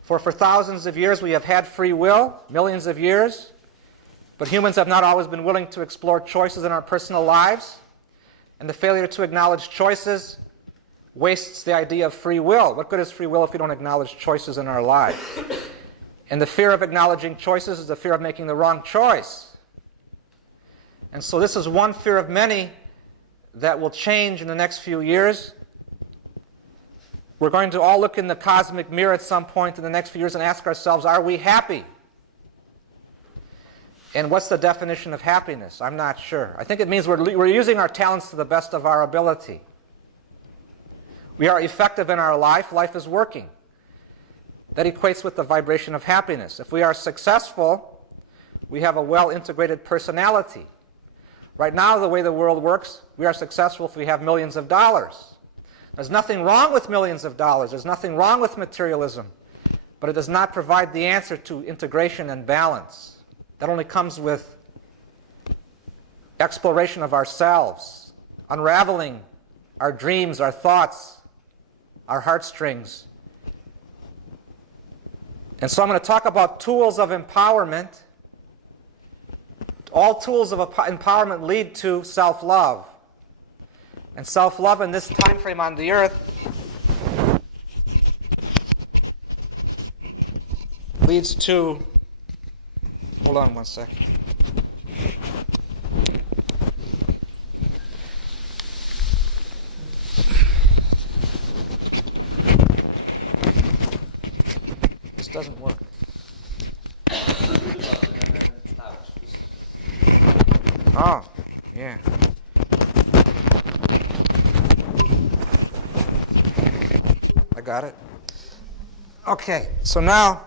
For thousands of years we have had free will, millions of years, but humans have not always been willing to explore choices in our personal lives, and the failure to acknowledge choices wastes the idea of free will. What good is free will if we don't acknowledge choices in our lives? And the fear of acknowledging choices is the fear of making the wrong choice. And so this is one fear of many that will change in the next few years. We're going to all look in the cosmic mirror at some point in the next few years and ask ourselves, are we happy? And what's the definition of happiness? I'm not sure. I think it means we're using our talents to the best of our ability. We are effective in our life. Life is working. That equates with the vibration of happiness. If we are successful, we have a well-integrated personality. Right now, the way the world works, we are successful if we have millions of dollars. There's nothing wrong with millions of dollars. There's nothing wrong with materialism. But it does not provide the answer to integration and balance. That only comes with exploration of ourselves, unraveling our dreams, our thoughts, our heartstrings. And so I'm going to talk about tools of empowerment. All tools of empowerment lead to self-love. And self-love in this time frame on the earth leads to, hold on one second. This doesn't work. Oh, yeah. I got it. Okay, so now,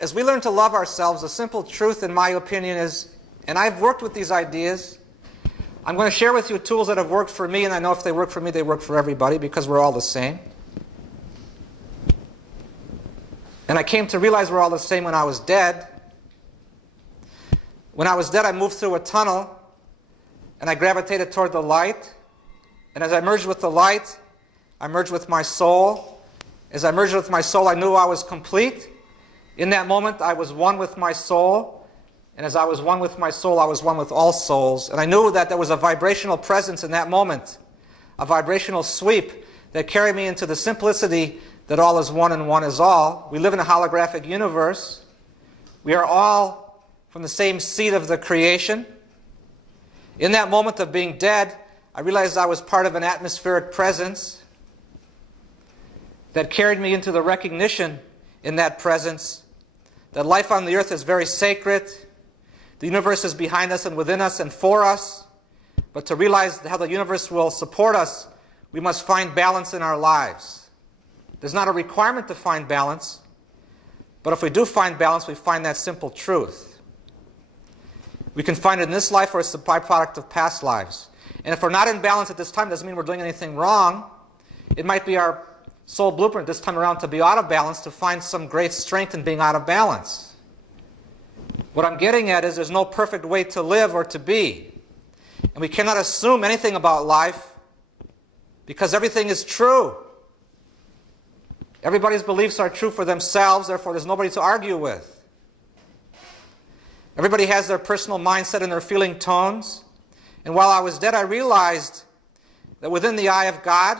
as we learn to love ourselves, the simple truth, in my opinion, is, and I've worked with these ideas, I'm going to share with you tools that have worked for me, and I know if they work for me, they work for everybody, because we're all the same. And I came to realize we're all the same when I was dead. When I was dead, I moved through a tunnel, and I gravitated toward the light. And as I merged with the light, I merged with my soul. As I merged with my soul, I knew I was complete. In that moment, I was one with my soul. And as I was one with my soul, I was one with all souls. And I knew that there was a vibrational presence in that moment, a vibrational sweep that carried me into the simplicity that all is one and one is all. We live in a holographic universe. We are all from the same seed of the creation. In that moment of being dead, I realized I was part of an atmospheric presence that carried me into the recognition in that presence that life on the earth is very sacred. The universe is behind us and within us and for us. But to realize how the universe will support us, we must find balance in our lives. There's not a requirement to find balance, but if we do find balance, we find that simple truth. We can find it in this life, or it's the byproduct of past lives. And if we're not in balance at this time, it doesn't mean we're doing anything wrong. It might be our soul blueprint this time around to be out of balance, to find some great strength in being out of balance. What I'm getting at is there's no perfect way to live or to be. And we cannot assume anything about life because everything is true. Everybody's beliefs are true for themselves, therefore there's nobody to argue with. Everybody has their personal mindset and their feeling tones. And while I was dead, I realized that within the eye of God,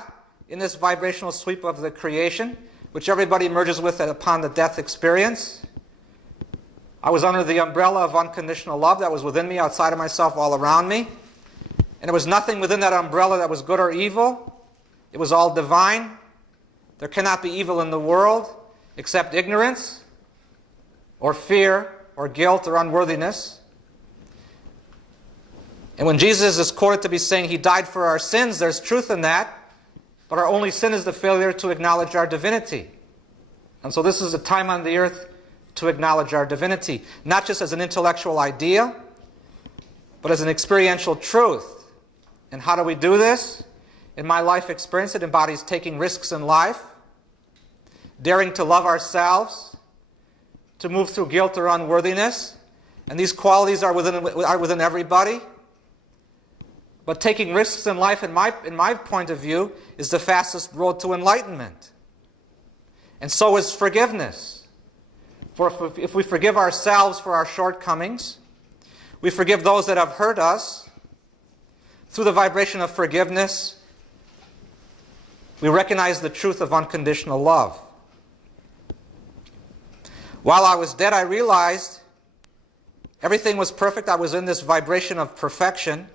in this vibrational sweep of the creation, which everybody merges with upon the death experience, I was under the umbrella of unconditional love that was within me, outside of myself, all around me. And there was nothing within that umbrella that was good or evil. It was all divine. There cannot be evil in the world except ignorance or fear or guilt or unworthiness. And when Jesus is quoted to be saying he died for our sins, there's truth in that. But our only sin is the failure to acknowledge our divinity. And so this is a time on the earth to acknowledge our divinity, not just as an intellectual idea, but as an experiential truth. And how do we do this? In my life experience, it embodies taking risks in life, daring to love ourselves, to move through guilt or unworthiness. And these qualities are within everybody. But taking risks in life, in my point of view, is the fastest road to enlightenment. And so is forgiveness. For if we forgive ourselves for our shortcomings, we forgive those that have hurt us, through the vibration of forgiveness, we recognize the truth of unconditional love. While I was dead, I realized everything was perfect. I was in this vibration of perfection.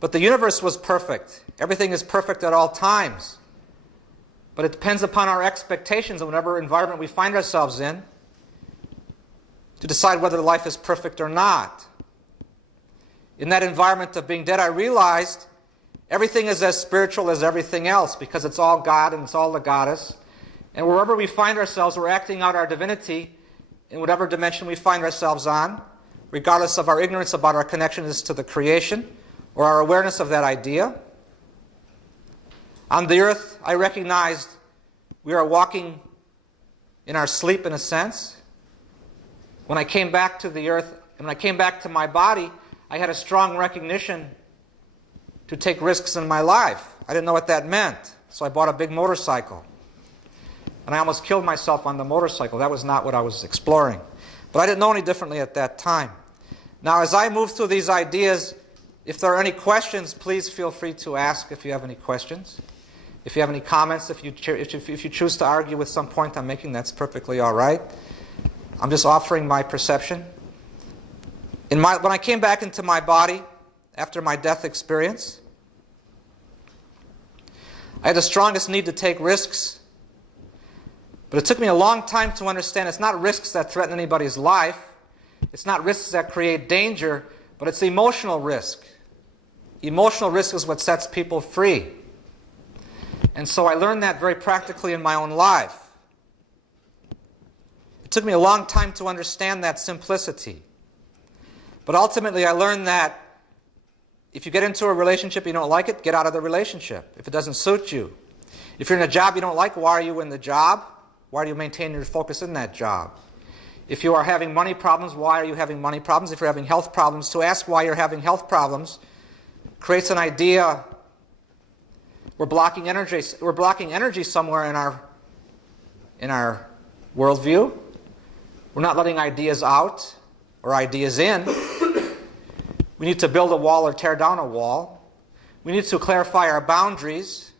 But the universe was perfect. Everything is perfect at all times. But it depends upon our expectations in whatever environment we find ourselves in. to decide whether life is perfect or not. In that environment of being dead, I realized everything is as spiritual as everything else because it's all God and it's all the goddess. And wherever we find ourselves, we're acting out our divinity in whatever dimension we find ourselves on, regardless of our ignorance about our connections to the creation or our awareness of that idea. On the earth, I recognized we are walking in our sleep in a sense. When I came back to the earth, and when I came back to my body, I had a strong recognition to take risks in my life. I didn't know what that meant, so I bought a big motorcycle. And I almost killed myself on the motorcycle. That was not what I was exploring. But I didn't know any differently at that time. Now, as I move through these ideas, if there are any questions, please feel free to ask if you have any questions. If you have any comments, if you choose to argue with some point I'm making, that's perfectly all right. I'm just offering my perception. When I came back into my body after my death experience, I had the strongest need to take risks. But it took me a long time to understand it's not risks that threaten anybody's life. It's not risks that create danger, but it's emotional risk. Emotional risk is what sets people free. And so I learned that very practically in my own life. It took me a long time to understand that simplicity. But ultimately I learned that if you get into a relationship you don't like it, get out of the relationship if it doesn't suit you. If you're in a job you don't like, why are you in the job? Why do you maintain your focus in that job? If you are having money problems, why are you having money problems? If you're having health problems, to ask why you're having health problems creates an idea. We're blocking energy somewhere in our worldview. We're not letting ideas out or ideas in. We need to build a wall or tear down a wall. We need to clarify our boundaries.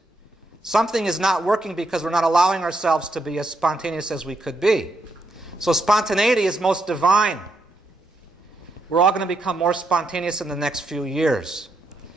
Something is not working because we're not allowing ourselves to be as spontaneous as we could be. So spontaneity is most divine. We're all going to become more spontaneous in the next few years.